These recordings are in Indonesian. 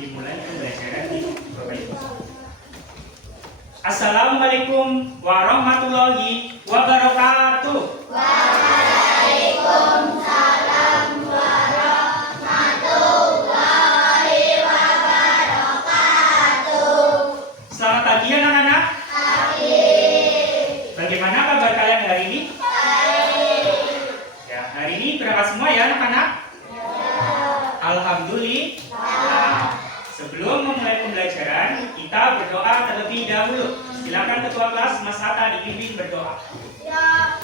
dimulai pembelajaran di Bapak Ibu. Assalamualaikum warahmatullahi wabarakatuh. Waalaikumsalam warahmatullahi wabarakatuh. Selamat pagi anak-anak. Pagi. Bagaimana kabar kalian hari ini? Baik. Ya, hari ini berangkat semua ya anak-anak? Ya. Alhamdulillah. Sebelum memulai pembelajaran, kita berdoa terlebih dahulu. Silakan Ketua Kelas Mas Atta dipimpin berdoa. Ya,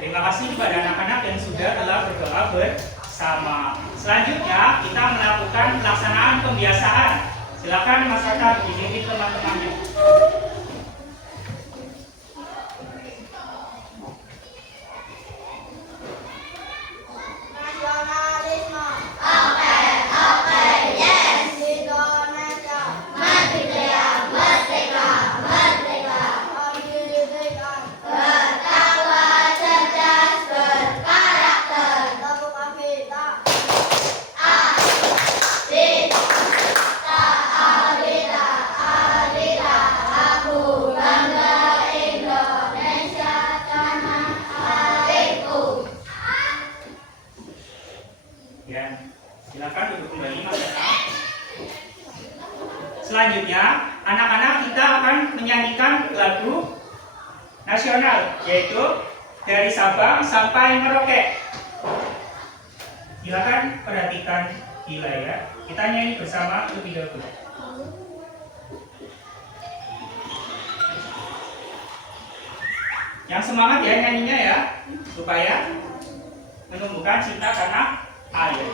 terima kasih kepada anak-anak yang sudah telah berdoa bersama. Selanjutnya kita melakukan pelaksanaan pembiasaan. Silakan Mas Atta dipimpin teman-temannya. nasionalisme. Oke, yes. Indonesia. Merdeka, merdeka, merdeka. Pendidikan. Bertakwa, cerdas, berkarakter. Tepuk kita. Adita, aku bangga Indonesia tanah airku. Ya, silakan duduk kembali Mas Atta. Selanjutnya, anak-anak kita akan menyanyikan lagu nasional, yaitu dari Sabang sampai Merauke. Silakan perhatikan di layar. Kita nyanyi bersama terlebih dahulu. Yang semangat ya nyanyinya ya, supaya menumbuhkan cinta tanah air.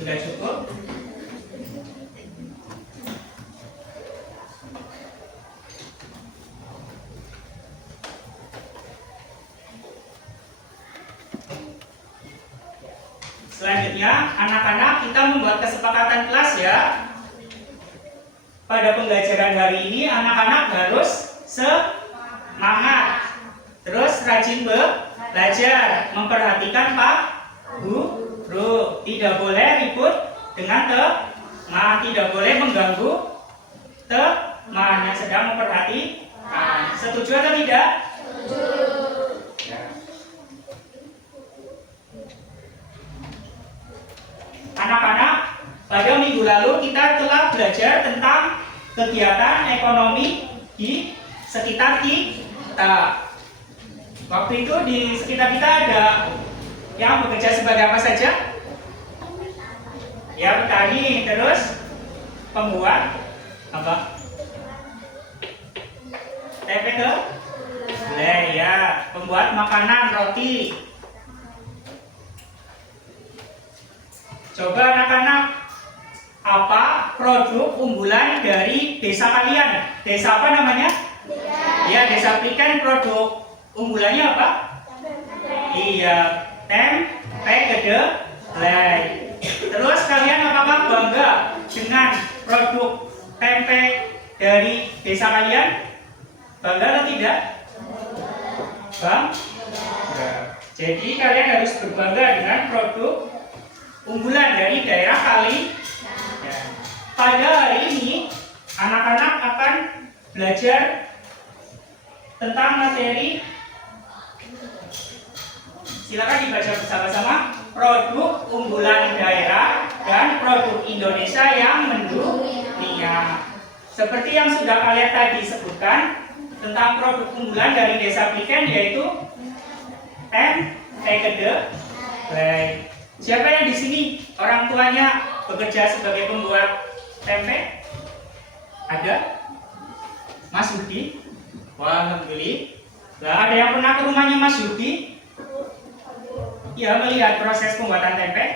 Sudah cukup? Selanjutnya, anak-anak kita membuat kesepakatan kelas ya. pada pembelajaran hari ini anak-anak harus semangat, terus rajin belajar, memperhatikan Pak Guru, tidak boleh ribut dengan teman, tidak boleh mengganggu teman yang sedang memperhatikan. Setuju atau tidak? Anak-anak, pada minggu lalu kita telah belajar tentang kegiatan ekonomi di sekitar kita. Waktu itu di sekitar kita ada yang bekerja sebagai apa saja? Ya, petani, terus pembuat apa? Tempe gulai, ya, pembuat makanan roti. Coba anak-anak, apa produk unggulan dari desa kalian? Desa apa namanya? Ya, desa Pliken. Produk unggulannya apa? Iya, tempe kedelai. Terus kalian apakah bangga dengan produk tempe dari desa kalian? Bangga atau tidak? Bangga. Jadi kalian harus berbangga dengan produk unggulan dari daerah kalian. Pada hari ini anak-anak akan belajar tentang materi, silakan dibaca bersama-sama, produk unggulan daerah dan produk Indonesia yang mendunia. Seperti yang sudah kalian tadi sebutkan tentang produk unggulan dari desa Pliken, yaitu tempe kedelai. Siapa yang di sini orang tuanya bekerja sebagai pembuat tempe? Ada? Mas Yudi? Wah, alhamdulillah. Ada yang pernah ke rumahnya Mas Yudi? Ya, melihat proses pembuatan tempe?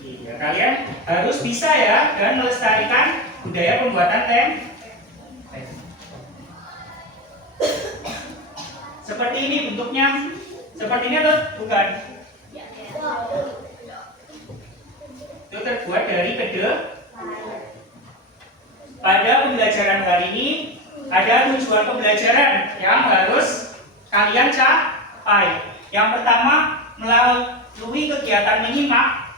Iya, kalian harus bisa ya dan melestarikan budaya pembuatan tempe. Seperti ini bentuknya. Seperti ini atau bukan? Itu terbuat dari kedelai. Pada pembelajaran hari ini ada tujuan pembelajaran yang harus kalian capai. Yang pertama, melalui kegiatan menyimak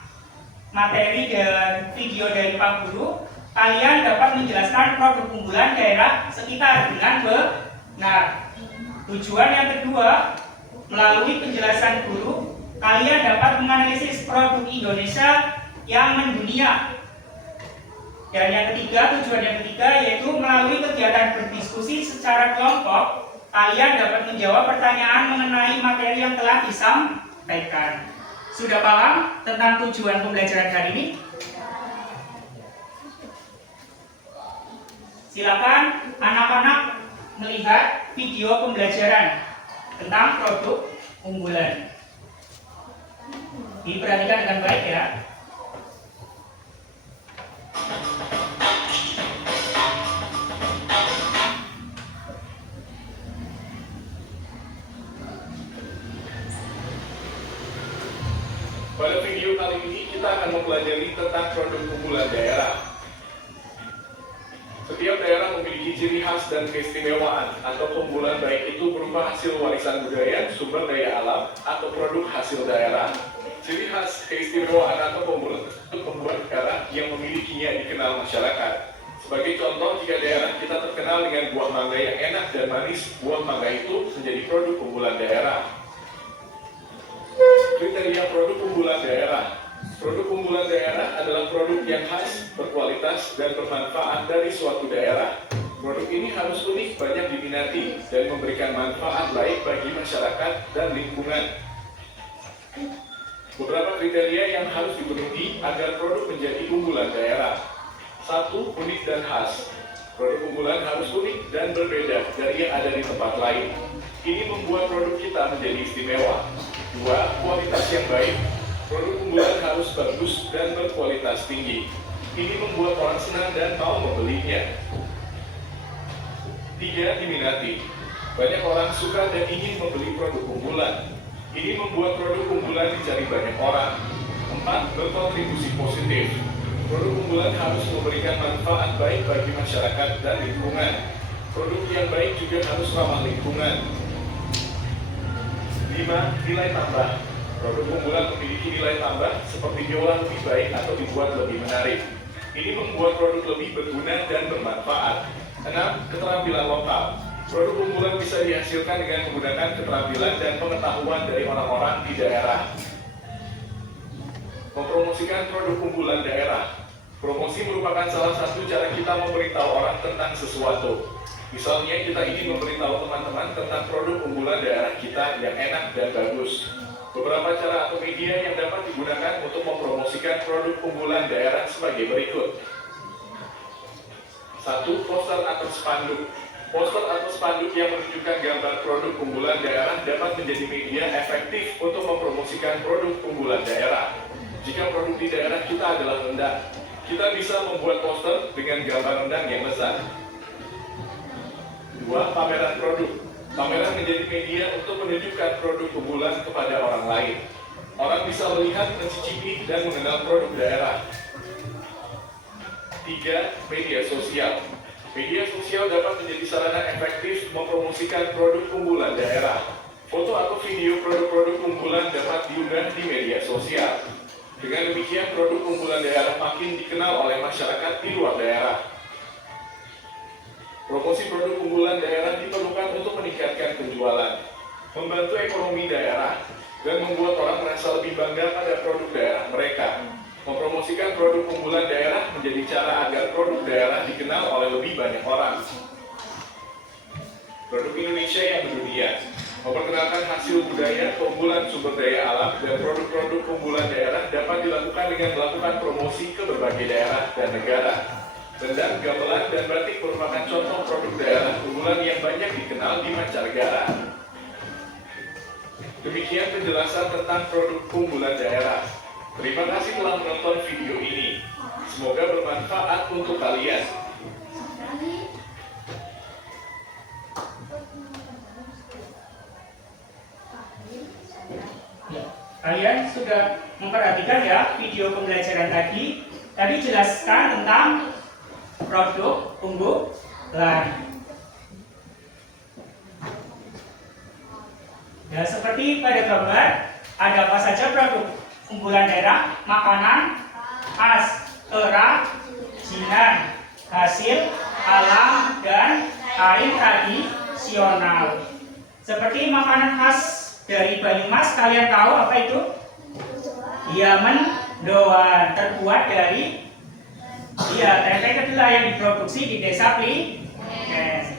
materi dan video dari Pak Guru, kalian dapat menjelaskan produk unggulan daerah sekitar dengan benar. Tujuan yang kedua, melalui penjelasan guru, kalian dapat menganalisis produk Indonesia yang mendunia. Dan yang ketiga, tujuan yang ketiga yaitu melalui kegiatan berdiskusi secara kelompok, kalian dapat menjawab pertanyaan mengenai materi yang telah disampaikan. Sudah paham tentang tujuan pembelajaran hari ini? Silakan anak-anak melihat video pembelajaran tentang produk unggulan. Diperhatikan dengan baik ya. Pada video kali ini kita akan mempelajari tentang produk unggulan daerah. Setiap daerah memiliki ciri khas dan keistimewaan atau keunggulan, baik itu berupa hasil warisan budaya, sumber daya alam, atau produk hasil daerah. Ciri khas, keistimewaan atau keunggulan untuk membuat daerah yang memilikinya dikenal masyarakat. Sebagai contoh, jika daerah kita terkenal dengan buah mangga yang enak dan manis, buah mangga itu menjadi produk unggulan daerah. Kriteria produk unggulan daerah. Produk unggulan daerah adalah produk yang khas, berkualitas, dan bermanfaat dari suatu daerah. Produk ini harus unik, banyak diminati, dan memberikan manfaat baik bagi masyarakat dan lingkungan. Beberapa kriteria yang harus dipenuhi agar produk menjadi unggulan daerah. 1. Unik dan khas. Produk unggulan harus unik dan berbeda dari yang ada di tempat lain. Ini membuat produk kita menjadi istimewa. 2. Kualitas yang baik. Produk unggulan harus bagus dan berkualitas tinggi. Ini membuat orang senang dan mau membelinya. 3. Diminati. Banyak orang suka dan ingin membeli produk unggulan. Ini membuat produk unggulan dicari banyak orang. 4. Berkontribusi positif. Produk unggulan harus memberikan manfaat baik bagi masyarakat dan lingkungan. Produk yang baik juga harus ramah lingkungan. 5. Nilai tambah. Produk unggulan memiliki nilai tambah seperti diolah lebih baik atau dibuat lebih menarik. Ini membuat produk lebih berguna dan bermanfaat. 6. Keterampilan lokal. Produk unggulan bisa dihasilkan dengan menggunakan keterampilan dan pengetahuan dari orang-orang di daerah. Mempromosikan produk unggulan daerah. Promosi merupakan salah satu cara kita memberitahu orang tentang sesuatu. Misalnya kita ingin memberitahu teman-teman tentang produk unggulan daerah kita yang enak dan bagus. Beberapa cara atau media yang dapat digunakan untuk mempromosikan produk unggulan daerah sebagai berikut. 1. Poster atau spanduk. Poster atau spanduk yang menunjukkan gambar produk unggulan daerah dapat menjadi media efektif untuk mempromosikan produk unggulan daerah. Jika produk di daerah kita adalah rendang, kita bisa membuat poster dengan gambar rendang yang lezat. 2. Pameran produk. Pameran menjadi media untuk menunjukkan produk unggulan kepada orang lain. Orang bisa melihat, mencicipi, dan mengenal produk daerah. 3. Media sosial. Media sosial dapat menjadi sarana efektif mempromosikan produk unggulan daerah. Foto atau video produk-produk unggulan dapat diunggah di media sosial. Dengan demikian, produk unggulan daerah makin dikenal oleh masyarakat di luar daerah. Promosi produk unggulan daerah diperlukan untuk meningkatkan penjualan, membantu ekonomi daerah, dan membuat orang merasa lebih bangga pada produk daerah mereka. Mempromosikan produk unggulan daerah menjadi cara agar produk daerah dikenal oleh lebih banyak orang. Produk Indonesia yang mendunia. Memperkenalkan hasil budaya, keunggulan sumber daya alam, dan produk-produk unggulan daerah dapat dilakukan dengan melakukan promosi ke berbagai daerah dan negara. Rendang, gamelan, dan batik merupakan contoh produk daerah unggulan yang banyak dikenal di mancanegara. Demikian penjelasan tentang produk unggulan daerah. Terima kasih telah menonton video ini. Semoga bermanfaat untuk kalian. Kalian sudah memperhatikan ya video pembelajaran tadi. Tadi jelaskan tentang produk unggulan. Ya, seperti pada gambar, ada apa saja produk unggulan daerah? Makanan khas, kerajinan, hasil alam, dan kain tradisional. Seperti makanan khas dari Banyumas, kalian tahu apa itu? Ya, mendoan, terbuat dari tempe kedelai yang diproduksi di desa Plikes.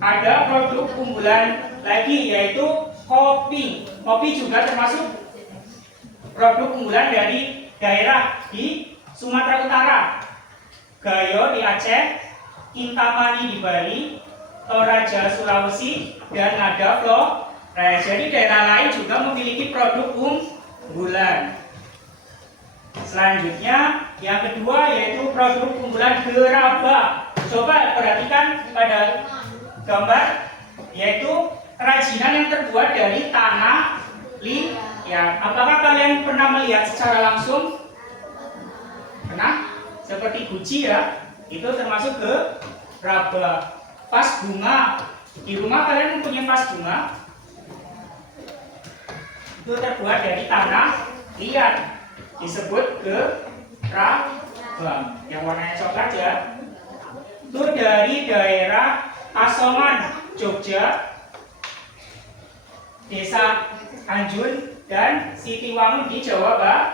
Ada produk unggulan lagi yaitu kopi. Kopi juga termasuk produk unggulan dari daerah di Sumatera Utara, Gayo di Aceh, Kintamani di Bali, Toraja Sulawesi, dan Ngada Flores. Jadi daerah lain juga memiliki produk unggulan. Selanjutnya yang kedua yaitu produk unggulan gerabah. Coba perhatikan pada gambar, yaitu kerajinan yang terbuat dari tanah liat. Apakah kalian pernah melihat secara langsung? Pernah? Seperti guci ya, itu termasuk gerabah. Vas bunga, di rumah kalian mempunyai vas bunga, itu terbuat dari tanah liat, disebut gerabah. Yang warnanya coklat ya, itu dari daerah Kasongan, Jogja, Desa Anjun, dan Sitiwangun di Jawa Barat.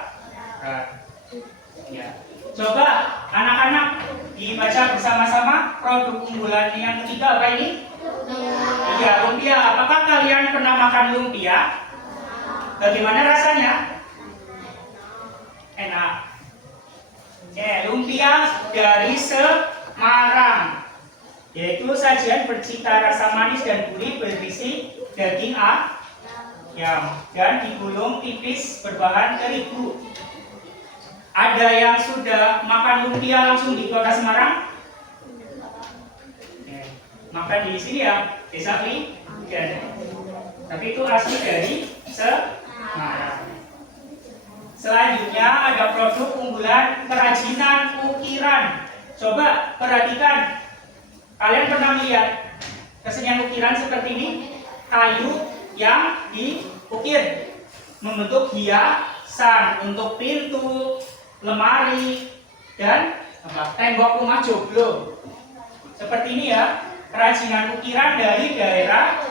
Ya. Coba anak-anak dibaca bersama-sama produk unggulan yang ketiga apa ini? Iya, lumpia. Apakah kalian pernah makan lumpia? Bagaimana rasanya? Enak. Lumpia dari Semarang, yaitu sajian bercita rasa manis dan gurih berisi daging ayam dan digulung tipis berbahan terigu. Ada yang sudah makan lumpia langsung di kota Semarang? Makan di sini ya, Desa Plikes. Tapi itu asli dari Semarang. Selain produk unggulan kerajinan ukiran. Coba perhatikan, kalian pernah melihat kesenian ukiran seperti ini? Kayu yang diukir membentuk hiasan untuk pintu, lemari, dan tembok rumah joglo. Seperti ini ya, kerajinan ukiran dari daerah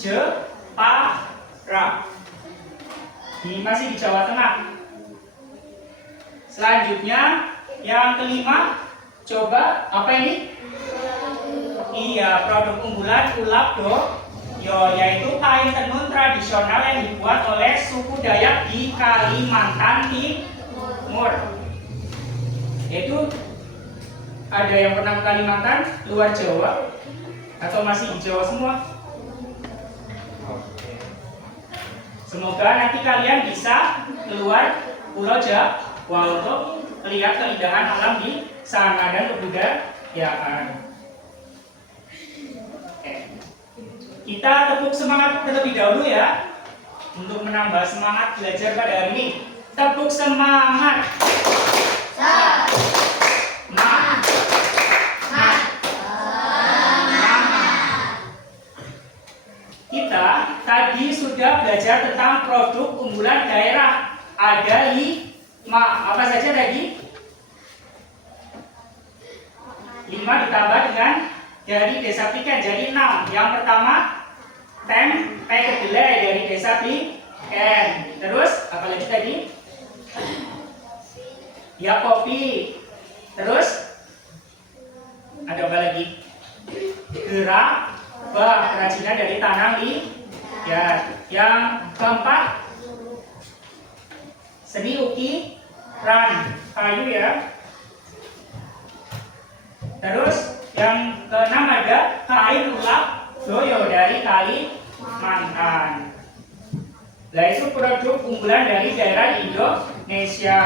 Jepara. Masih di Jawa Tengah. Selanjutnya yang kelima, coba apa ini? Iya, produk unggulan ulap doyo, yaitu kain tenun tradisional yang dibuat oleh suku Dayak di Kalimantan Timur. Yaitu ada yang pernah ke Kalimantan, luar Jawa, atau masih di Jawa semua? Semoga nanti kalian bisa keluar Pulau Jawa untuk melihat keindahan alam di sana dan kebudayaan. Kita tepuk semangat terlebih dahulu ya, untuk menambah semangat belajar pada hari ini. Tepuk semangat. Kita tadi sudah belajar tentang produk unggulan daerah. Ada 5. Apa saja tadi? 5 ditambah dengan dari desa Pliken, jadi 6. Yang pertama, tempe kedelai dari desa Pliken. Terus, apa lagi tadi? Ya, kopi. Terus, ada apa lagi? Gerabah, kerajinan dari tanah ya. Yang keempat, seni ukiran kayu ya. Terus yang keenam ada kain ulap doyo dari Kalimantan. Nah, itu produk unggulan dari daerah Indonesia.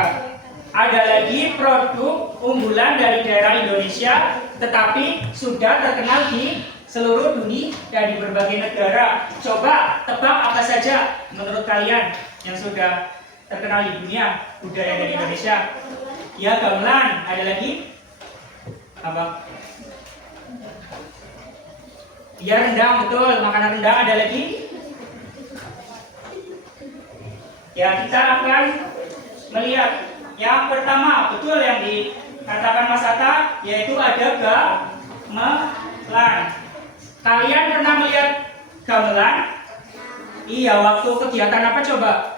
Ada lagi produk unggulan dari daerah Indonesia, tetapi sudah terkenal di seluruh dunia dan di berbagai negara. Coba tebak apa saja menurut kalian yang sudah terkenal di dunia budaya dari Indonesia? Ya, gamelan. Ada lagi? Apa? Ya, rendang, betul. Makanan rendang. Ada lagi? Ya, kita akan melihat yang pertama, betul yang dikatakan Mas Atta, yaitu ada gamelan. Kalian pernah melihat gamelan? Iya, waktu kegiatan apa coba?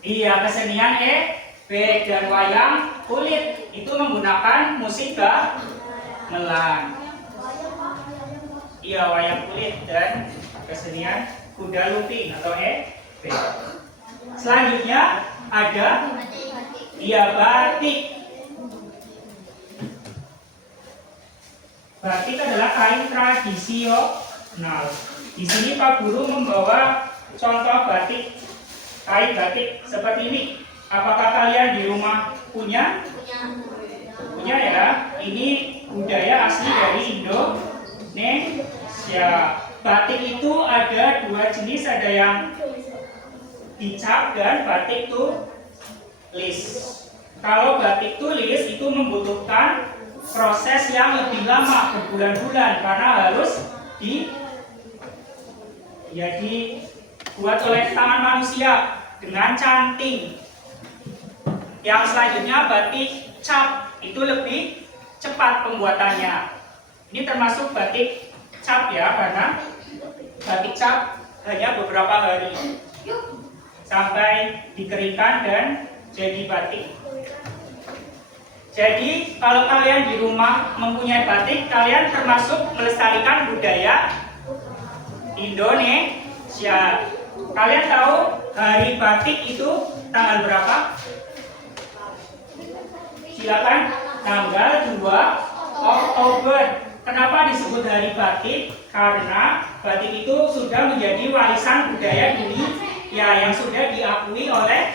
Iya, kesenian ebek dan wayang kulit. Itu menggunakan musik gamelan. Iya, wayang kulit dan kesenian kuda lumping atau ebek. Selanjutnya ada batik. Batik adalah kain tradisional. Di sini Pak Guru membawa contoh batik, kain batik seperti ini. Apakah kalian di rumah punya? Punya ya. Ini budaya asli dari Indonesia. Batik itu ada 2 jenis, ada yang dicap dan batik tulis. Kalau batik tulis itu membutuhkan proses yang lebih lama, berbulan-bulan, karena harus dibuat oleh tangan manusia dengan canting. Yang selanjutnya batik cap, itu lebih cepat pembuatannya. Ini termasuk batik cap ya, karena batik cap hanya beberapa hari sampai dikeringkan dan jadi batik. Jadi kalau kalian di rumah mempunyai batik, kalian termasuk melestarikan budaya Indonesia. Kalian tahu hari batik itu tanggal berapa? Silakan, tanggal 2 Oktober. Kenapa disebut hari batik? Karena batik itu sudah menjadi warisan budaya dunia yang sudah diakui oleh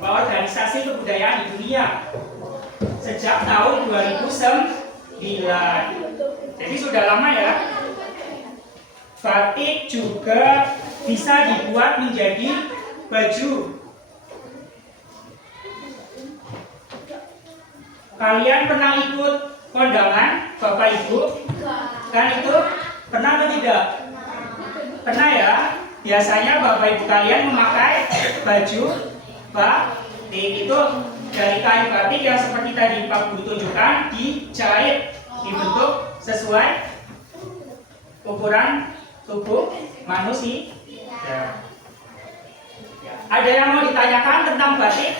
organisasi kebudayaan di dunia sejak tahun 2009. Jadi sudah lama ya. Batik juga bisa dibuat menjadi baju. Kalian pernah ikut kondangan Bapak Ibu? Kan itu pernah atau tidak? Pernah ya? Biasanya Bapak Ibu kalian memakai baju batik itu dari kain batik yang seperti tadi Pak Guru tunjukkan, dijahit, dibentuk sesuai ukuran tubuh manusia. Ya. Ada yang mau ditanyakan tentang batik?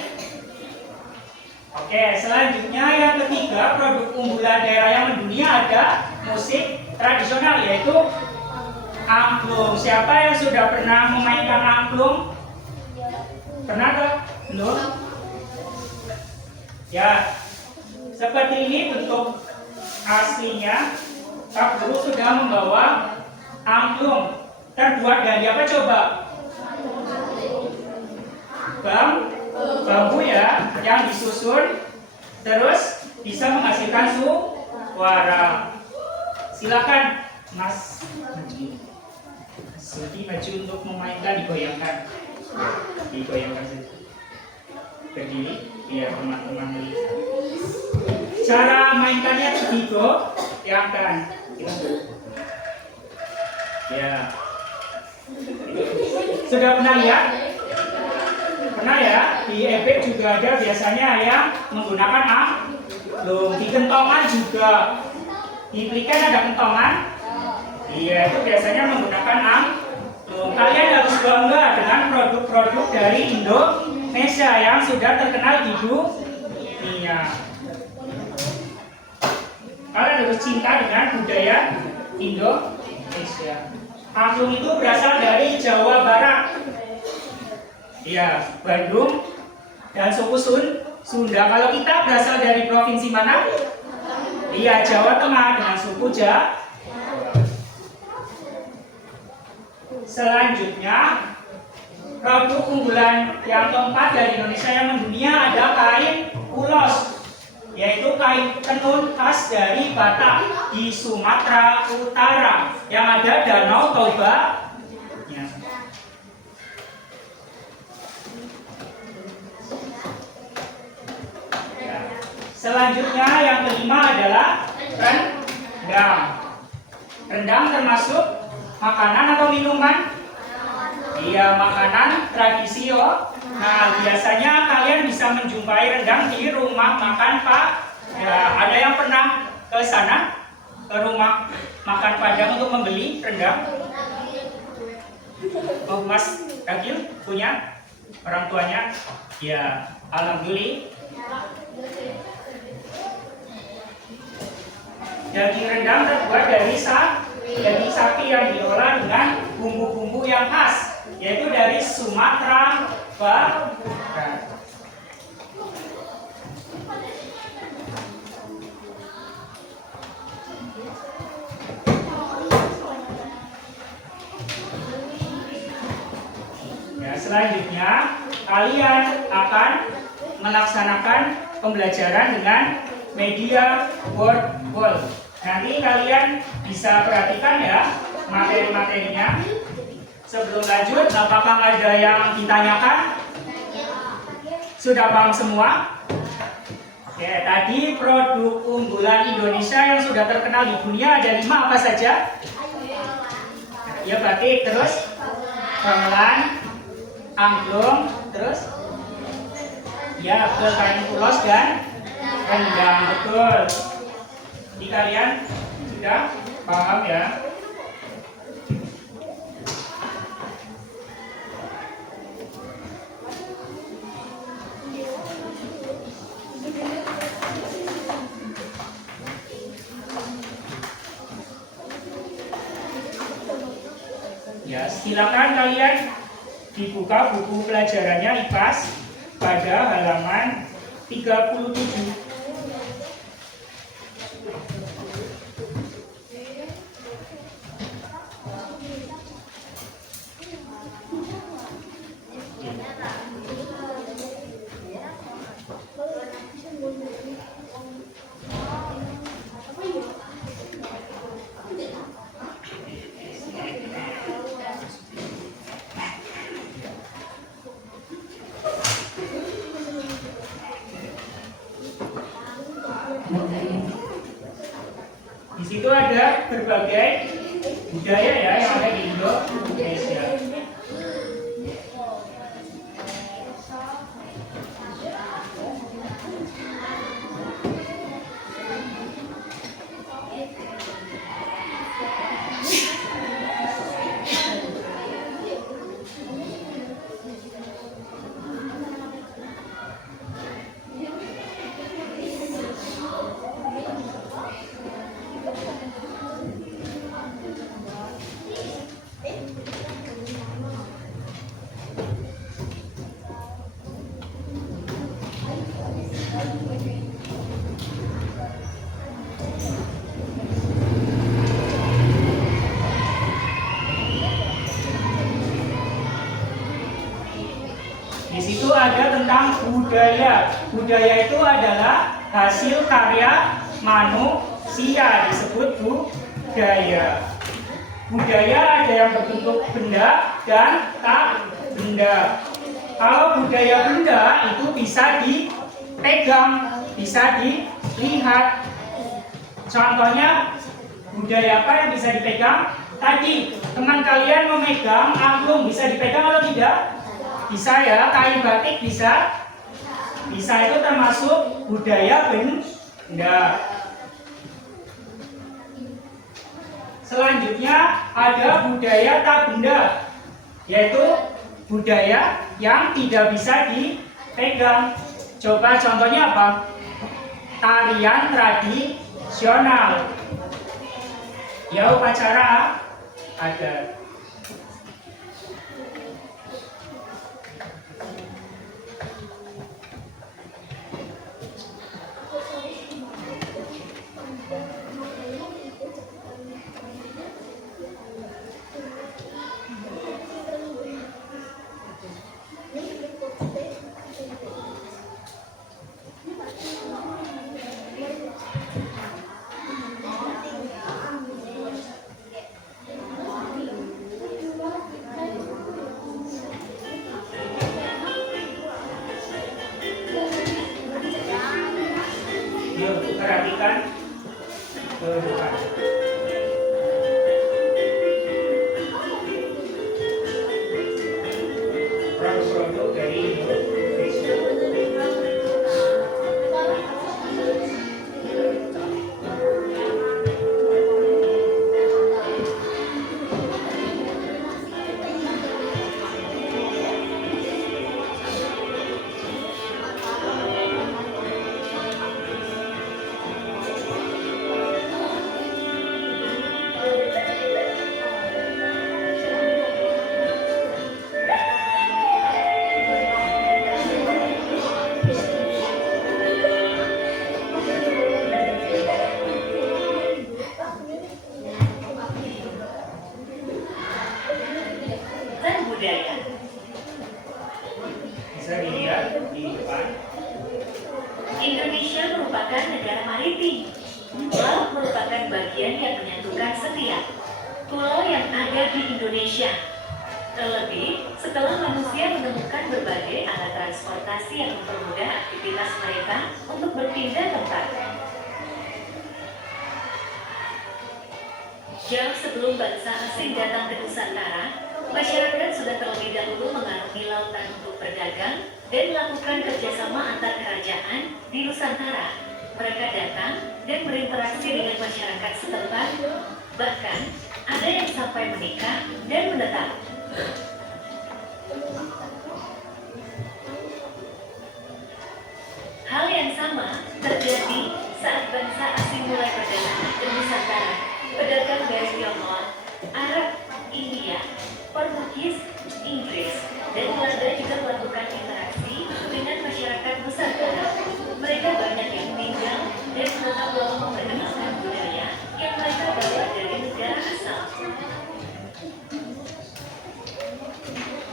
Oke, selanjutnya yang ketiga, produk unggulan daerah yang mendunia ada musik tradisional, yaitu angklung. Siapa yang sudah pernah memainkan angklung? Pernah kah? Belum? Ya, seperti ini bentuk aslinya. Pak Guru sudah membawa angklung. Terbuat dari apa coba? Bambu ya, yang disusun terus bisa menghasilkan suara. Silakan Mas Sudi maju untuk memainkan, digoyangkan saja. Berdiri, biar teman-teman lihat. Cara mainkannya digoyangkan. Ya. Sudah pernah lihat? Pernah ya? Di ebek juga ada biasanya yang menggunakan angklung. Di kentongan juga. Di Pliken ada kentongan. Iya, itu biasanya menggunakan angklung. Kalian harus bangga dengan produk-produk dari Indonesia yang sudah terkenal di dunia. Kalian harus cinta dengan budaya Indonesia. Angklung itu berasal dari Jawa Barat. Iya, Bandung dan suku Sunda. Kalau kita berasal dari provinsi mana? Iya, Jawa Tengah dengan suku Jawa. Selanjutnya, produk unggulan yang keempat dari Indonesia yang mendunia ada kain ulos, yaitu kain tenun khas dari Batak di Sumatera Utara yang ada Danau Toba. Selanjutnya yang kelima adalah rendang. Rendang termasuk makanan atau minuman? Iya, makanan tradisional. Nah, biasanya kalian bisa menjumpai rendang di rumah makan Pak. Ya, ada yang pernah ke sana? Ke rumah makan Padang untuk membeli rendang? Oh, Mas Agil punya orang tuanya? Ya, alhamdulillah. Daging rendang terbuat dari daging sapi yang diolah dengan bumbu-bumbu yang khas, yaitu dari Sumatera Barat. Ya, selanjutnya kalian akan melaksanakan pembelajaran dengan media wall. Nanti kalian bisa perhatikan ya materi-materinya. Sebelum lanjut, apakah ada yang ditanyakan? Sudah paham semua? Oke, tadi produk unggulan Indonesia yang sudah terkenal di dunia ada 5 apa saja? Ya, batik, terus gamelan, angklung, terus ya, kain ulos dan rendang, betul. Jadi kalian sudah paham ya? Ya, silakan kalian dibuka buku pelajarannya IPAS pada halaman 37. berbagai budaya ya yang ada di Indonesia. Di situ ada tentang budaya. Budaya itu adalah hasil karya manusia, disebut budaya. Budaya ada yang berbentuk benda dan tak benda. Kalau budaya benda itu bisa dipegang, bisa dilihat. Contohnya budaya apa yang bisa dipegang? Tadi teman kalian memegang angklung, bisa dipegang atau tidak? Bisa ya, kain batik bisa. Bisa itu termasuk budaya benda. Selanjutnya ada budaya tak benda, yaitu budaya yang tidak bisa dipegang. Coba contohnya apa? Tarian tradisional. Ya, upacara ada. Yuk, perhatikan ke depan. Produk-produk dari Indonesia. Bisa dilihat di depan. Indonesia merupakan negara maritim. Laut merupakan bagian yang menyatukan setiap pulau yang ada di Indonesia. Terlebih, setelah manusia menemukan berbagai alat transportasi yang mempermudah aktivitas mereka untuk berpindah tempat. Jauh sebelum bangsa asing datang ke Nusantara, masyarakat sudah terlebih dahulu mengarungi lautan untuk berdagang dan melakukan kerjasama antar kerajaan di Nusantara. Mereka datang dan berinteraksi dengan masyarakat setempat, bahkan ada yang sampai menikah dan menetap. Hal yang sama terjadi saat bangsa asing mulai berdatangan ke Nusantara. Pedagang dari Tiongkok, Arab, India, Portugis, Inggris, dan Belanda juga melakukan interaksi dengan masyarakat Nusantara. Mereka banyak yang tinggal dan menetap dalam memperkenalkan budaya yang mereka bawa dari negara asal.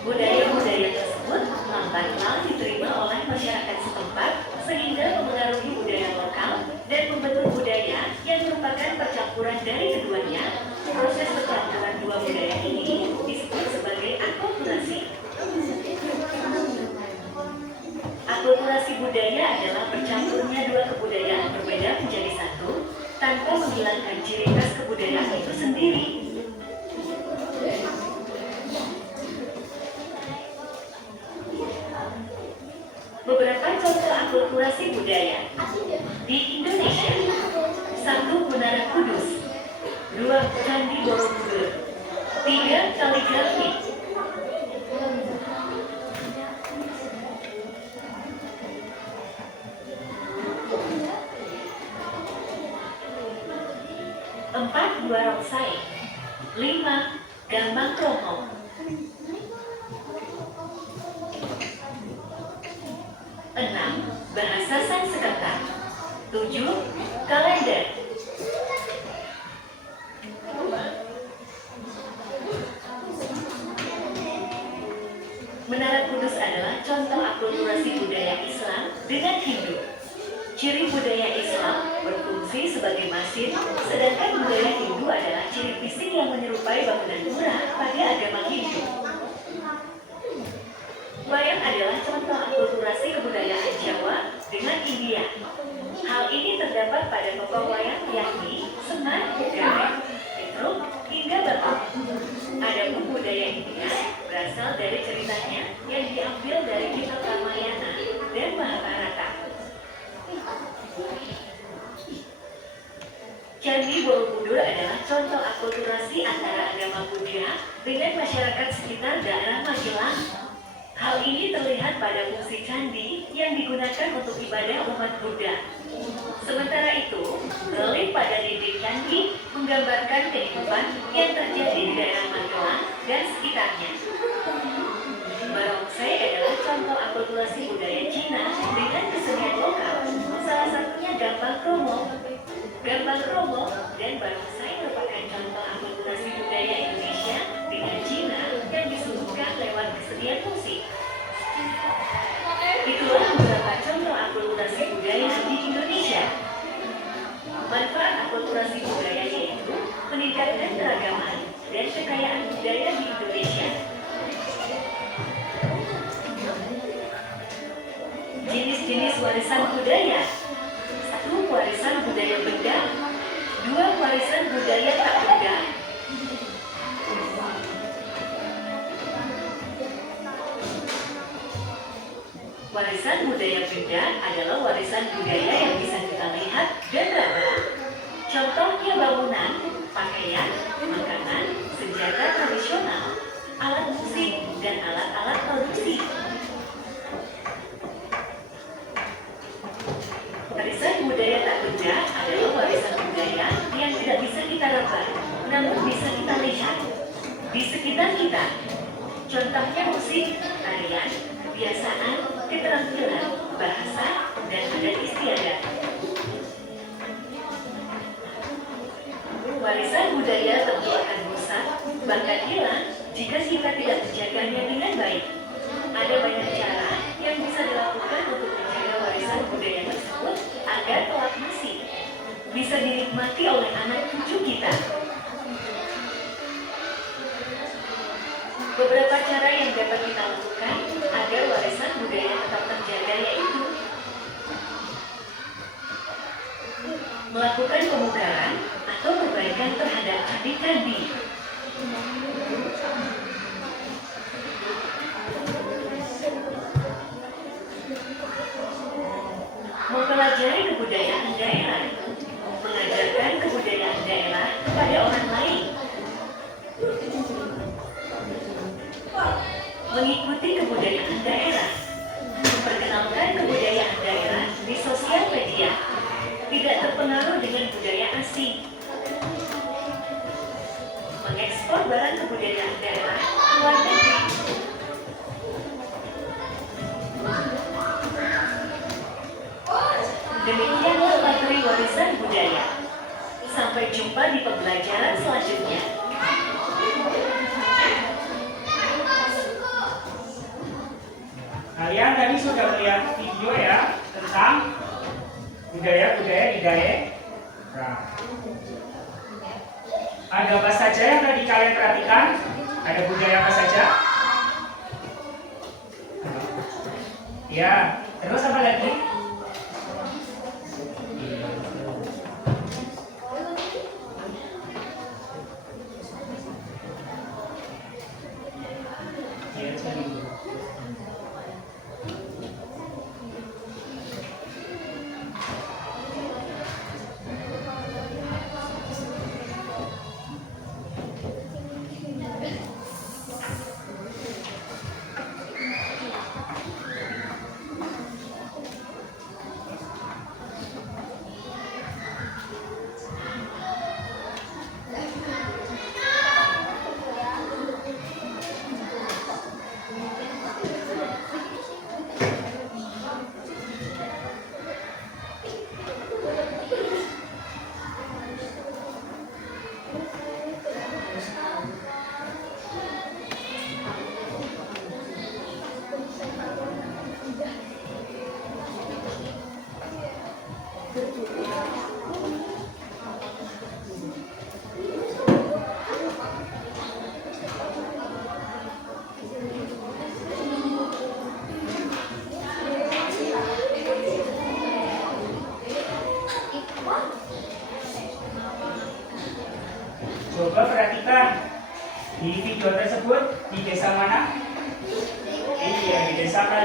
Budaya-budaya tersebut lambat laun diterima oleh masyarakat setempat sehingga mempengaruhi budaya lokal dan membentuk budaya yang merupakan percampuran dari keduanya. Proses percampuran dua budaya ini disebut sebagai akulturasi. Akulturasi budaya adalah bercampurnya dua kebudayaan berbeda menjadi satu, tanpa menghilangkan ciri khas kebudayaan itu sendiri. Beberapa contoh akulturasi budaya di Indonesia: 1. Menara Kudus, 2. Candi Borobudur, 3. Kaligrafi. Empat, Barongsai. 5. Gambang Kromong. 6. Bahasa Sanskerta. 7. Kalender. Menara Kudus adalah contoh akulturasi budaya Islam dengan Hindu. Ciri budaya Islam berfungsi sebagai masjid, sedangkan budaya Hindu adalah ciri fisik yang menyerupai bangunan pura pada agama Hindu. Wayang adalah contoh akulturasi kebudayaan Jawa dengan India. Hal ini terdapat pada tokoh wayang yakni Semar, Gareng, Petruk, hingga Batak. Adapun budaya India berasal dari ceritanya yang diambil dari kitab Ramayana dan Mahabharata. Candi Borobudur adalah contoh akulturasi antara agama Buddha dengan masyarakat sekitar daerah Magelang. Hal ini terlihat pada fungsi candi yang digunakan untuk ibadah umat Buddha. Sementara itu, relief pada dinding candi menggambarkan kehidupan yang terjadi di daerah Magelang dan sekitarnya. Barongsai adalah contoh akulturasi budaya Cina dengan kesenian lokal, salah satunya Gambang Kromong. Gambang Kromong dan Barongsai merupakan contoh akulturasi budaya Indonesia dengan Cina yang disuguhkan lewat kesenian musik. Itulah beberapa contoh akulturasi budaya di Indonesia. Manfaat akulturasi budaya yaitu meningkatkan keragaman dan kekayaan budaya di Indonesia. Jenis-jenis warisan budaya: 1. Warisan budaya benda, 2. Warisan budaya tak benda. Warisan budaya benda adalah warisan budaya yang bisa kita lihat dan raba. Contohnya bangunan, pakaian, makanan, senjata tradisional, alat musik, dan alat-alat produksi. Warisan budaya tak benda adalah warisan budaya yang tidak bisa kita raba, namun bisa kita lihat di sekitar kita. Contohnya musik, tarian, kebiasaan, keterampilan, bahasa, dan adat istiadat. Warisan budaya tentu akan rusak, bahkan hilang jika kita tidak menjaganya dengan baik. Ada banyak cara yang bisa dilakukan untuk menjaga warisan budaya tersebut agar kelak masih bisa dinikmati oleh anak cucu kita. Beberapa cara yang dapat kita lakukan agar warisan budaya tetap terjaga yaitu melakukan pemugaran atau perbaikan terhadap candi-candi, mempelajari kebudayaan daerah, mengajarkan kebudayaan daerah kepada orang lain, mengikuti kebudayaan daerah, memperkenalkan kebudayaan daerah di sosial media, tidak terpengaruh dengan budaya asing, mengekspor barang kebudayaan daerah ke luar negeri. Demikianlah materi warisan budaya. Sampai jumpa di pembelajaran selanjutnya. Kalian tadi sudah melihat video ya tentang budaya-budaya di daerah. Ada apa saja yang tadi kalian perhatikan? Ada budaya apa saja? Ya, terus apa lagi?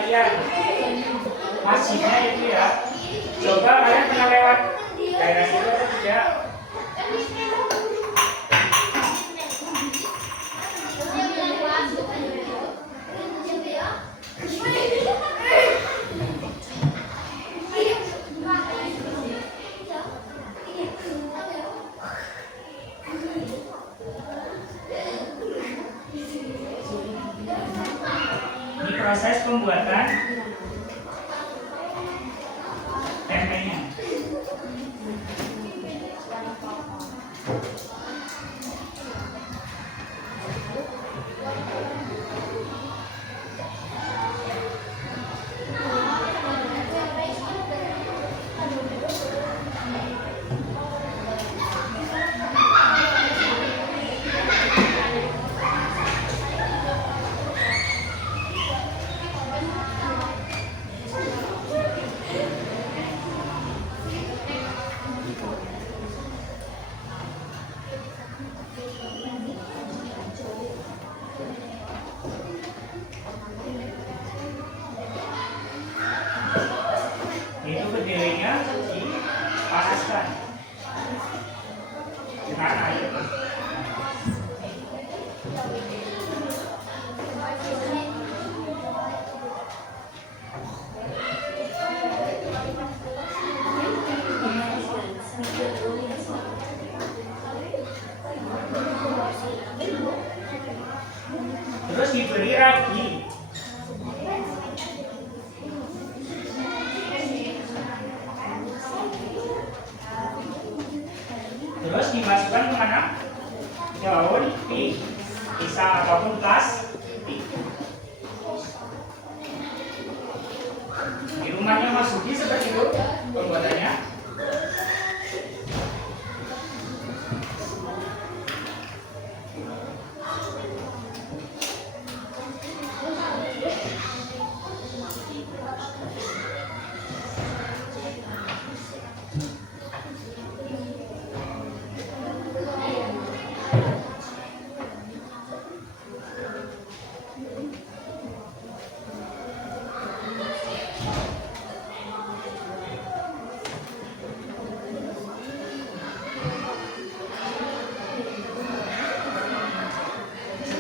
kalian masihnya itu ya. Coba kalian pernah lewat daerah situ atau tidak? Ini proses pembuatan tempenya. Itu kedelainya dipanaskan dengan air. Terus diberi ragi. Terus dimasukkan ke mana? Daun pisang ataupun plastik. Di rumahnya Mas Sugi seperti itu pembuatannya.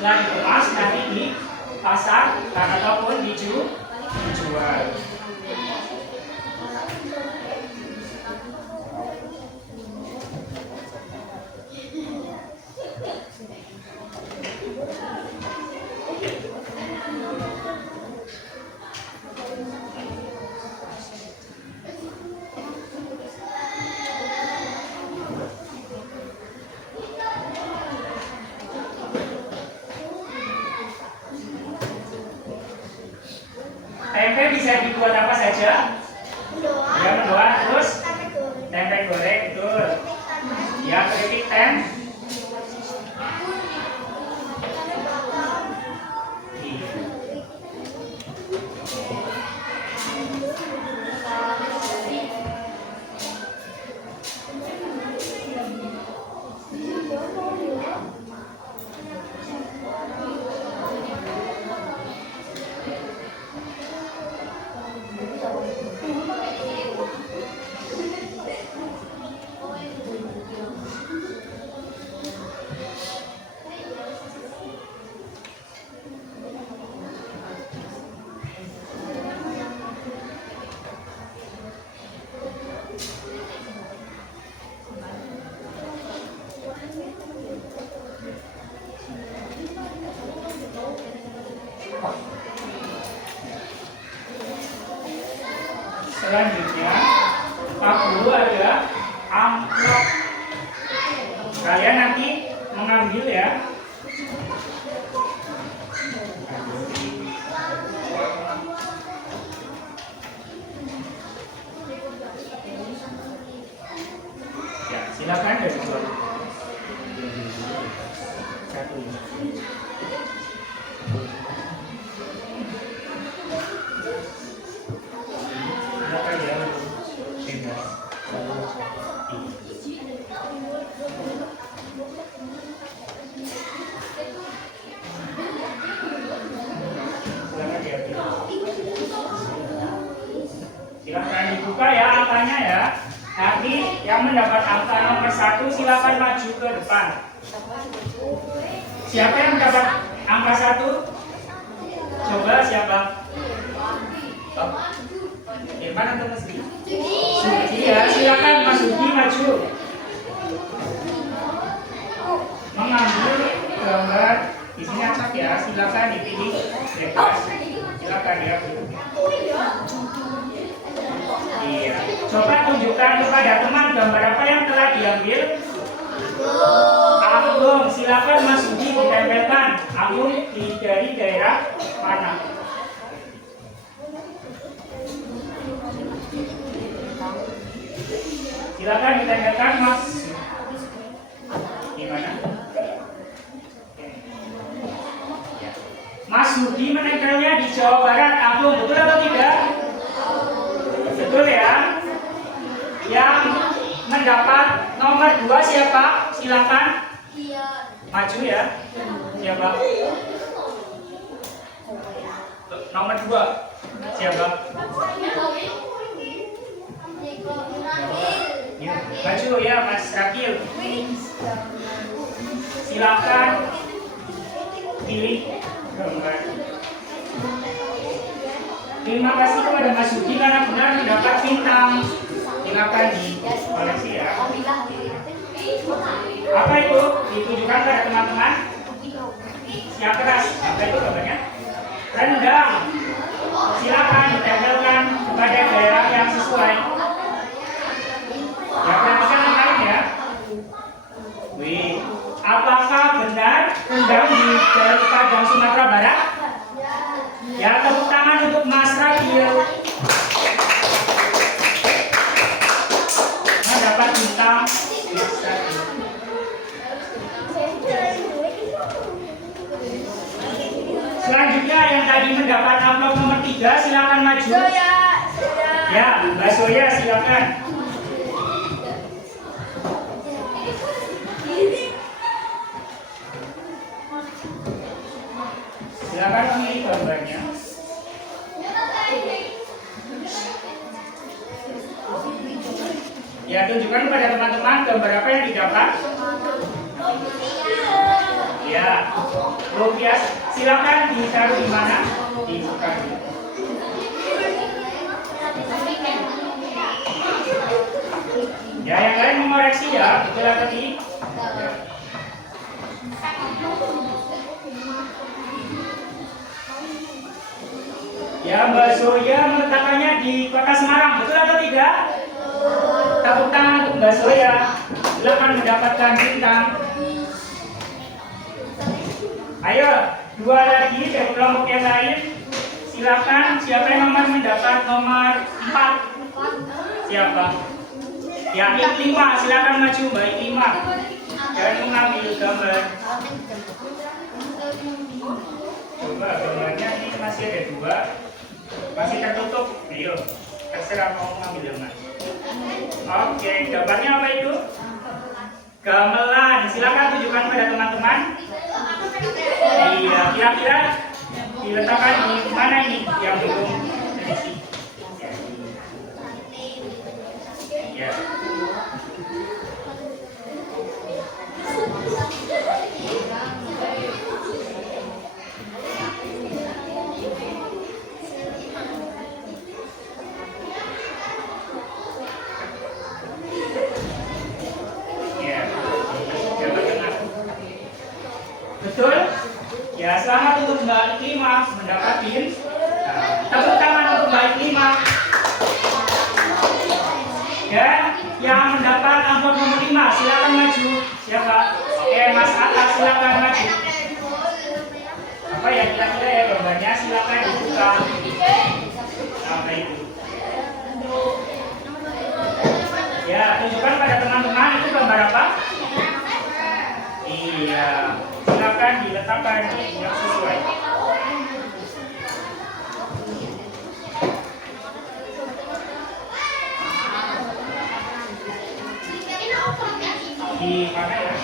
Setelah dikemas nanti dipasang ataupun dijual. Tempe bisa dibuat apa saja? Ya, mendoan, terus tempe goreng, betul. Ya, keripik tempe. Selanjutnya, Pak Guru ada amplop. Kalian nanti mengambil ya. Ya, silakan dari suatu. Satu. Silakan ya. Bebas. Silakan ya. Nanti yang mendapat angka nomor 1 silakan maju ke depan. Siapa yang mendapat angka 1? Coba siapa? Irfan atau Mas Di? Sudi ya, silakan Mas Sudi maju. Mengambil gambar di sini acak ya, silakan dipilih bebas. Silakan ya. Iya. Coba tunjukkan kepada teman gambar apa yang telah diambil. Angklung, silakan Mas Sudi ditempelkan. Angklung dari daerah mana? Silakan ditempelkan Mas. Gimana? Mas Sudi menempelnya di Jawa Barat. Angklung, betul atau tidak? Betul ya. Yang mendapat nomor 2 siapa? Silakan maju ya. Siapa? Nomor 2 siapa? Ya, maju ya Mas Rakil. Silakan pilih gambar. Terima kasih kepada Mas Sudi karena benar mendapat bintang. Silakan di koleksi ya. Apa itu? Ditujukan pada teman-teman. Siap keras. Apa itu gambarnya? Rendang. Silakan ditempelkan kepada daerah yang sesuai. Ya, perhatikan yang lain ya. Wih, apakah benar rendang di Jalan Padang Sumatera Barat? Ya, tepuk tangan untuk Mas Rakil. Mendapat bintang. Selanjutnya yang tadi mendapat amplop nomor 3 silakan maju. Ya, Mbak Soya silakan. Silakan memilih gambarnya. Ya, tunjukkan kepada teman-teman gambar apa yang didapat. Ya, lumpia. Silakan ditaruh di mana? Dibuka. Ya, yang lain mengoreksi ya, betul atau tidak? Ya, Mbak Soya meletakkannya di Kota Semarang, betul atau tidak? Tepuk tangan untuk Mbak Soya. Silakan mendapatkan bintang. Ayo, 2 lagi dari kelompok yang lain. Silakan, siapa yang mendapat nomor 4? Siapa? Ya, Ik5, silakan maju Mbak Ik5. Jangan mengambil gambar. Coba gambarnya ini masih ada 2. Masih tertutup. Ayo, terserah mau mengambil yang mana. Oke, gambarnya apa itu? Gamelan. Silakan tunjukkan pada teman-teman. Iya, kira-kira diletakkan di mana ini yang belum terisi? Ya. Betul? Ya, selamat untuk Mbak Ik5 mendapat pin. Tepuk tangan untuk Mbak Ik5. Dan yang mendapat amplop nomor 5, silakan maju. Siapa? Oke, Mas Atta, silakan maju. Apa ya kira-kira ya gambarnya? Silakan dibuka. Apa itu? Ya, tunjukkan pada teman-teman itu gambar apa? Iya. Silakan diletakkan yang sesuai. Di mana ya?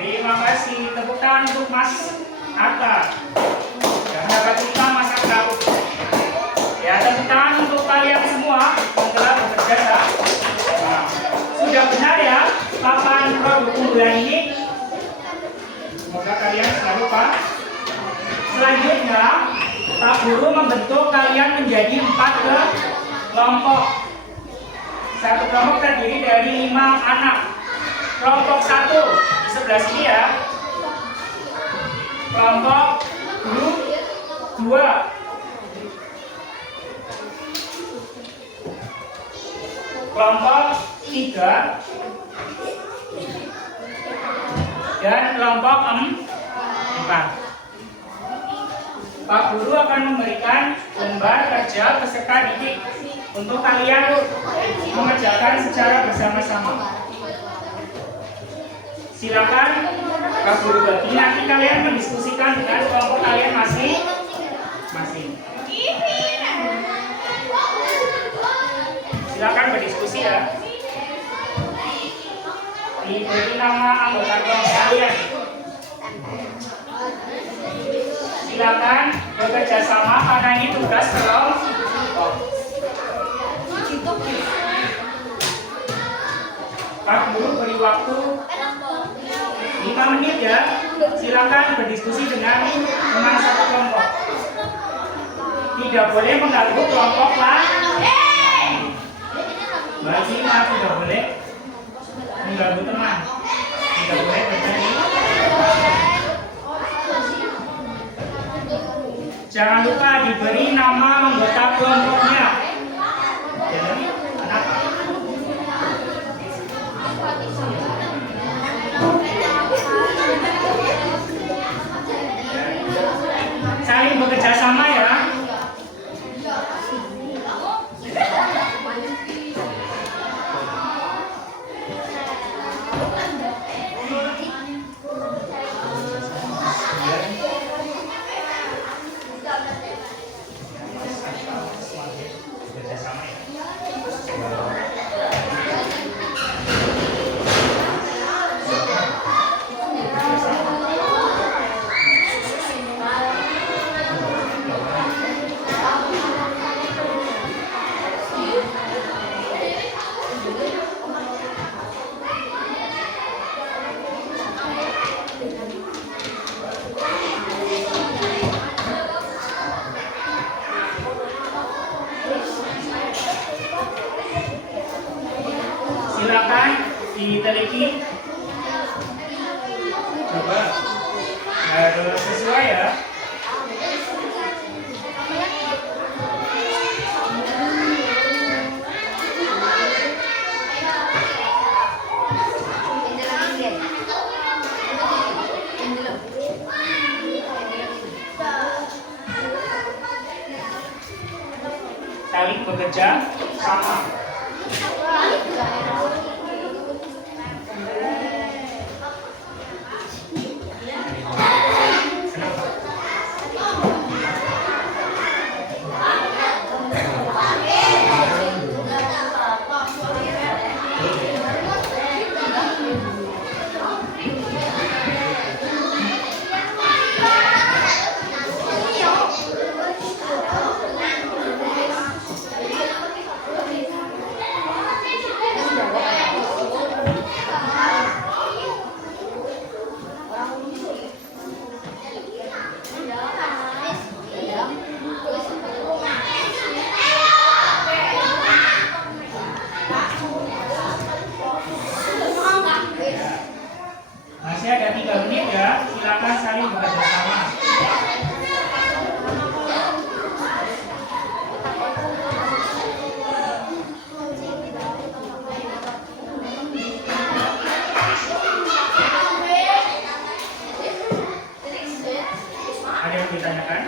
Terima kasih. Tepuk ketan untuk Mas Atta. Yang dapat kita masak tahu. Ya, tepuk tangan untuk kalian semua yang telah bekerja ya. Nah, sudah benar ya papan produk unggulan ini. Semoga kalian selalu paham. Selanjutnya, Pak Guru membentuk kalian menjadi 4 kelompok. Satu kelompok terdiri dari 5 anak. Kelompok 1 di sebelah sini ya. Kelompok grup 2. Kelompok 3 dan kelompok 4. Pak Guru akan memberikan lembar kerja peserta didik untuk kalian mengerjakan secara bersama-sama. Silakan Pak Guru bagi, nanti kalian mendiskusikan dengan kelompok kalian masing-masing. Silakan berdiskusi ya. Diberi nama anggota kelompok kalian. Silakan bekerja sama karena ini tugas kelompok. Pak Guru beri waktu 5 menit ya. Silakan berdiskusi dengan teman satu kelompok. Tidak boleh mengganggu kelompok lain. Mbak Sima tidak boleh mengganggu teman. Tidak boleh terjadi. Jangan lupa diberi nama anggota kelompoknya. Jadi, kenapa? Saling bekerja sama ya. Silakan diteliti. Coba harus sesuai ya. Saling bekerja sama. Masih ada 3 menit ya, silakan saling bekerja sama. Ada yang ditanyakan?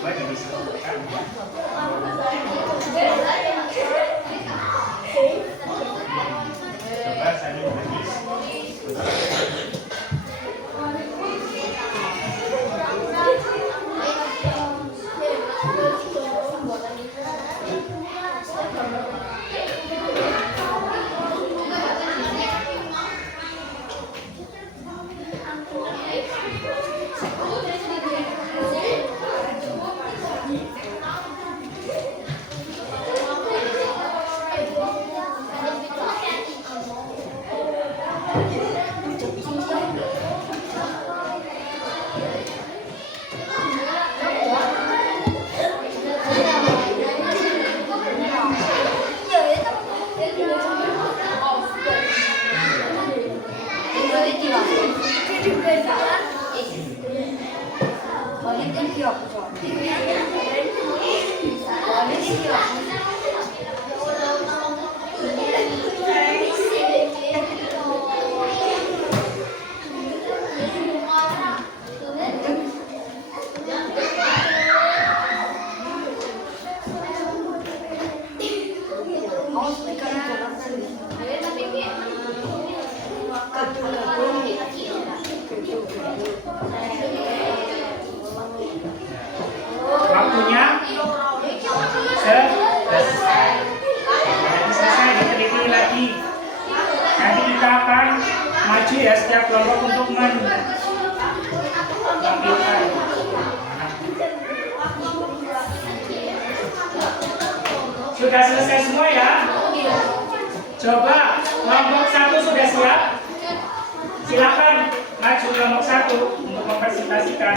Coba didiskusikan. Coba saling berdiskusi. Waktunya selesai. Jadi selesai, diteliti lagi. Nanti kita akan maju ya setiap kelompok untuk menampilkan. Sudah selesai semua ya? Coba kelompok 1 sudah siap? Silakan maju kelompok 1 untuk mempresentasikan.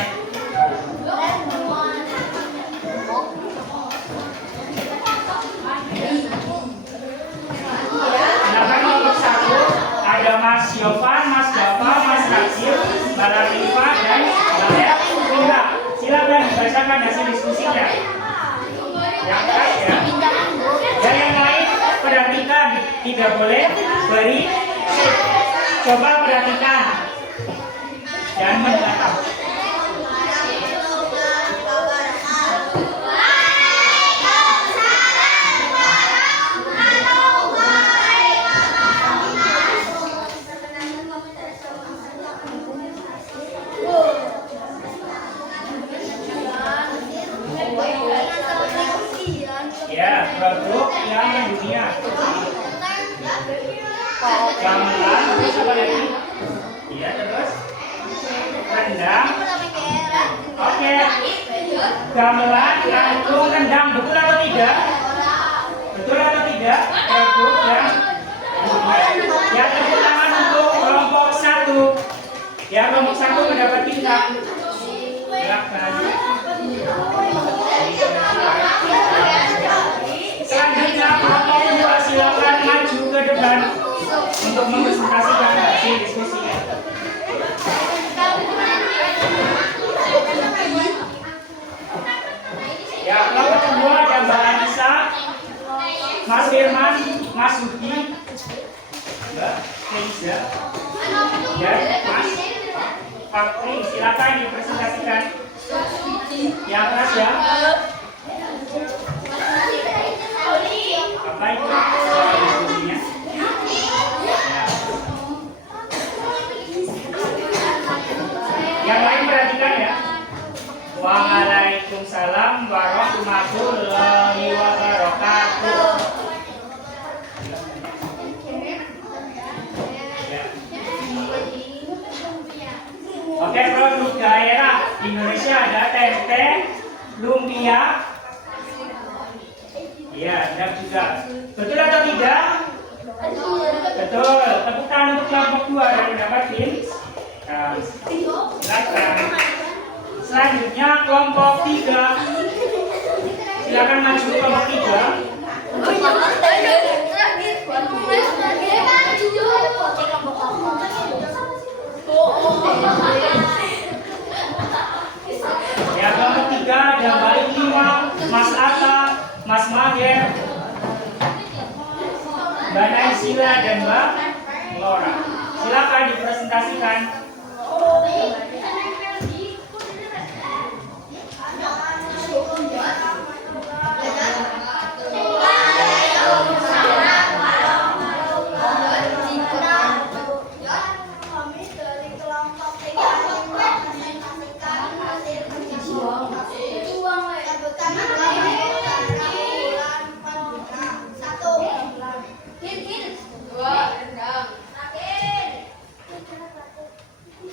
Silakan kelompok 1 ada Mas Yovan, Mas Java, Mas Rakil, Mbak Latifa dan Mbak Linda. Silakan dibacakan hasil diskusinya. Yang baik ya. Dan yang lain perhatikan, tidak boleh beri sip. Coba perhatikan dan mendengarkan. Ya, produk yang mendunia. Gamelan, terus apa lagi? Iya, terus rendang. Oke. Gamelan, kangkung, rendang. Betul atau tidak? Betul atau tidak? Produk yang mendunia. Ya, tepuk tangan untuk kelompok 1. Ya, kelompok 1 mendapat bintang. Silakan. Selanjutnya kelompok 2 silakan maju ke depan untuk mempresentasikan hasil diskusinya. Ya, kelompok 2 ada Mbak Anissa, Mas Firman, Mas Yudi, Mbak Feliza, dan Mas Fakri. Silakan dipresentasikan. Yang keras ya. Apa itu diskusinya? Ya. Yang lain perhatikan ya. Waalaikumsalam warahmatullahi wabarakatuh. Ya. Oke, produk daerah di Indonesia ada tempe, lumpia. Iya, dan juga. Betul atau tidak? Betul. Tepuk tangan untuk kelompok 2 dan mendapat bintang. Silakan. Selanjutnya kelompok 3. Silakan maju kelompok 3. Ya, kelompok 3 ada Mbak Lima, Mas Atta, Mas Maher, Mbak Naisila dan Mbak Laura. Silakan dipresentasikan.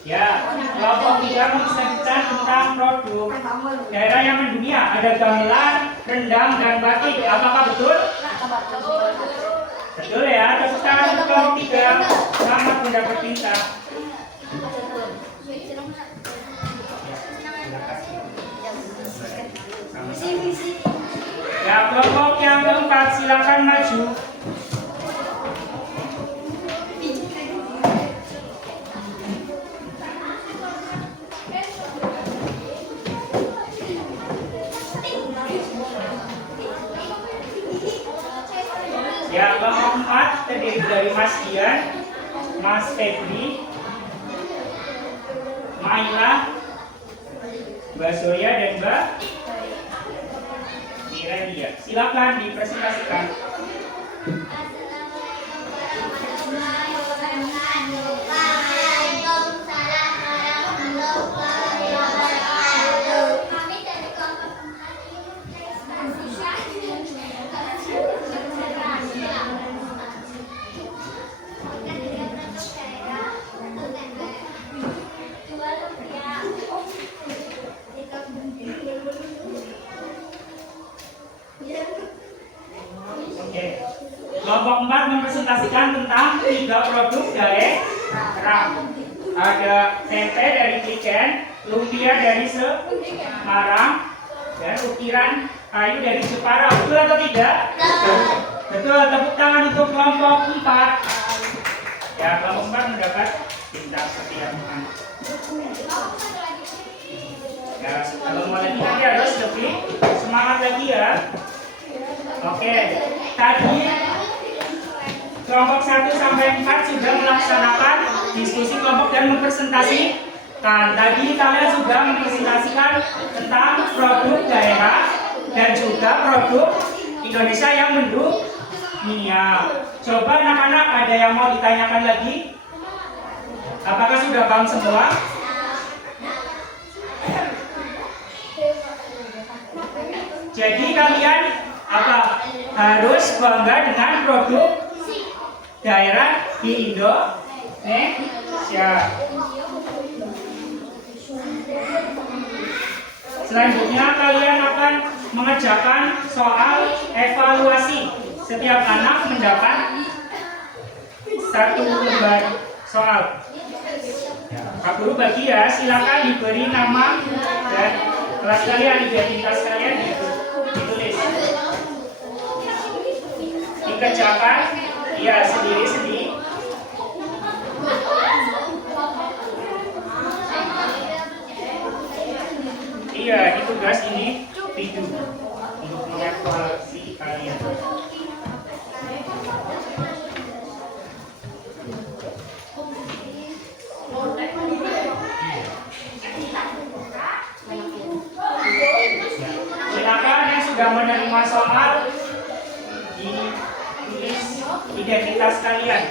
Ya, kelompok 3 mengisahkan tentang produk daerah yang mendunia. Ada gamelan, rendang, dan batik. Apakah betul? Betul ya. Tepuk tangan untuk kelompok 3. Selamat mendapat bintang. Ya, kelompok yang keempat silakan maju. Ya, kelompok 4 terdiri dari Mas Dian, Mas Febri, Maila, Mbak Zoya dan Mbak Mirelia. Silakan dipresentasikan. Waalaikumsalam warahmatullahi wabarakatuh. Kami dari kelompok 4 Oke. Kelompok 4 mempresentasikan tentang 3 produk daerah. Ada tempe dari Cicen, lumpia dari Semarang, dan ukiran kayu dari Jepara. Betul atau tidak? Betul. Tepuk tangan untuk kelompok 4. Ya, kelompok 4 mendapat bintang setiap anak. Ya, kalau mau lagi nanti harus lebih semangat lagi ya. Oke, tadi kelompok 1 sampai 4 sudah melaksanakan diskusi kelompok dan mempresentasikan. Tadi kalian sudah mempresentasikan tentang produk daerah dan juga produk Indonesia yang mendunia. Coba anak-anak ada yang mau ditanyakan lagi? Apakah sudah paham semua? Jadi kalian harus bangga dengan produk daerah di Indonesia. Selanjutnya kalian akan mengerjakan soal evaluasi. Setiap anak mendapat 1 lembar soal. Pak Guru bagi ya, silakan diberi nama dan kelas kalian, identitas kalian ditulis. Dikerjakan ya sendiri-sendiri. Iya, di tugas ini video untuk mengevaluasi kalian. Silakan yang sudah menerima soal ditulis identitas kalian.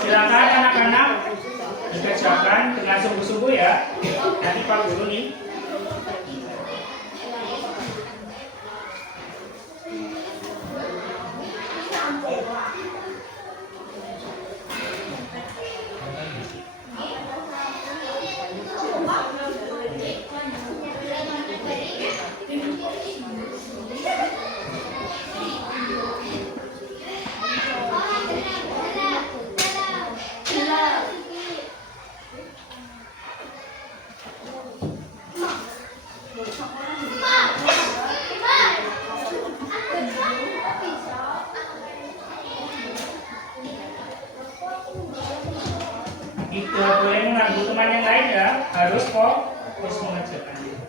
Silakan anak-anak dikerjakan dengan sungguh-sungguh ya. Nanti Pak Guru nih. Tidak boleh mengganggu teman yang lain ya, harus fokus mengerjakannya.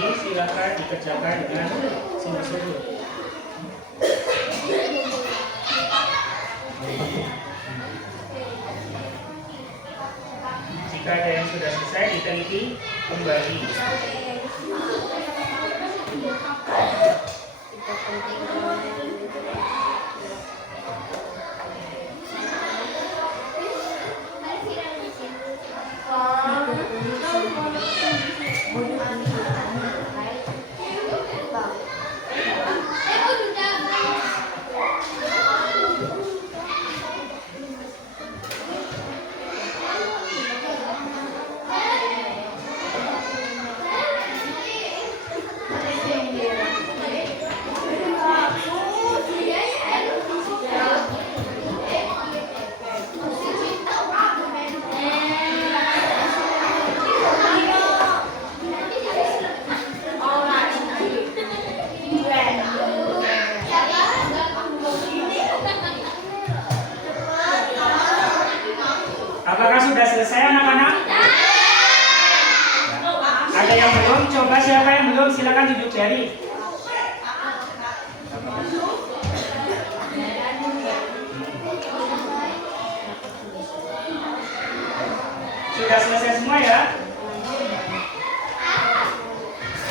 teliti, silakan dikerjakan dengan sungguh-sungguh. Jika ada yang sudah selesai, diteliti kembali. Apakah sudah selesai anak-anak? Ada yang belum? Coba siapa yang belum? Silakan duduk jari. Sudah selesai semua ya?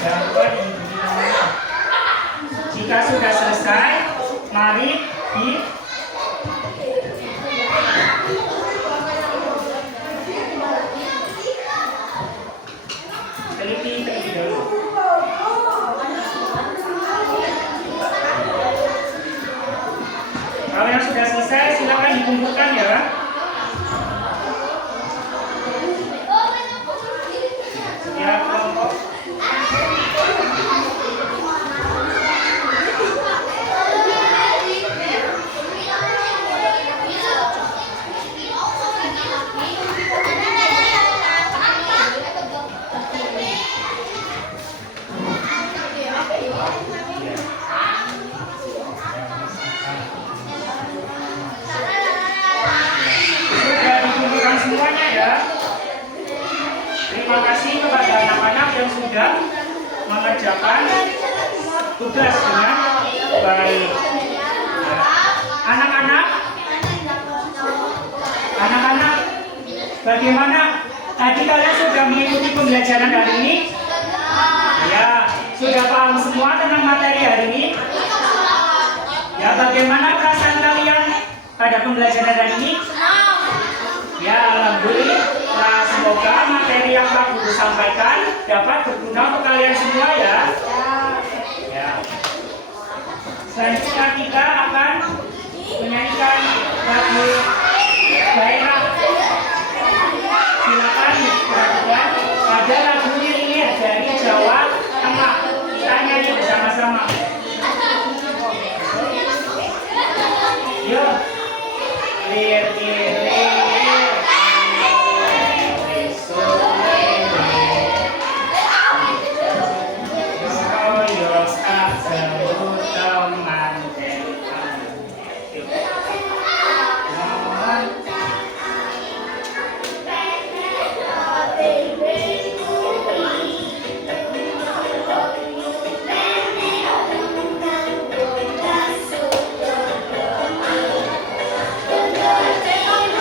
Jangan lupa diikuti namanya. Jika sudah selesai, mari teliti terlebih dahulu. Kalau yang sudah selesai, silakan dikumpulkan ya. Setiap kelompok. Sudah dikumpulkan semuanya ya. Terima kasih kepada anak-anak yang sudah mengerjakan tugas dengan baik. Anak-anak, bagaimana? Tadi kalian sudah mengikuti pembelajaran hari ini? Ya, sudah paham semua tentang materi hari ini? Ya, bagaimana perasaan kalian pada pembelajaran hari ini? Ya, alhamdulillah. Semoga materi yang Pak Guru sampaikan dapat berguna untuk kalian semua ya. Ya. Selanjutnya kita akan menyanyikan lagu daerah. Silakan perhatikan pada lagu ini dari Jawa Tengah. Kita nyanyi bersama-sama. Yuk. Lir, lir, lir. Thank you.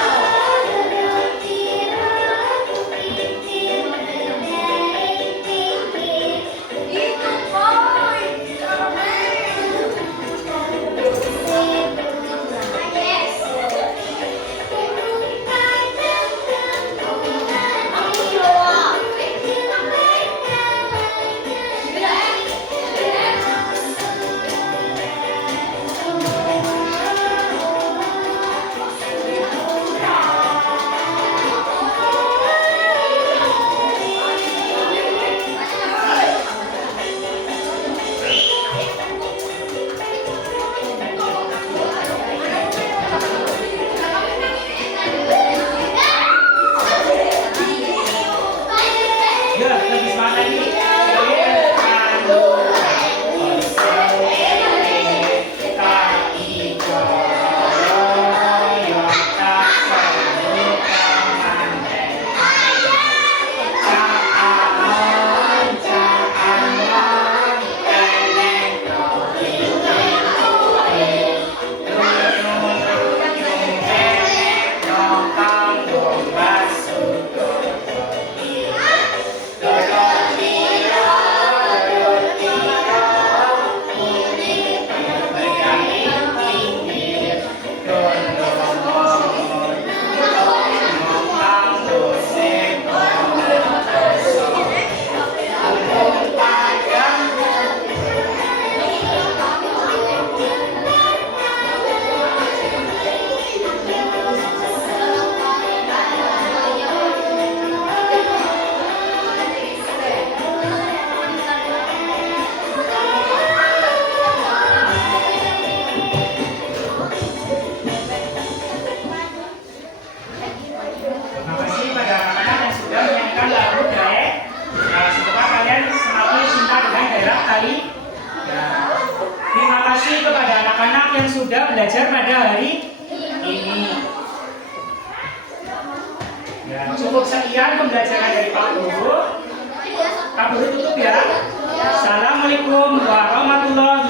belajar pada hari ini. Ya, cukup sekian pembelajaran dari Pak Guru. Pak Guru tutup ya. Assalamualaikum warahmatullahi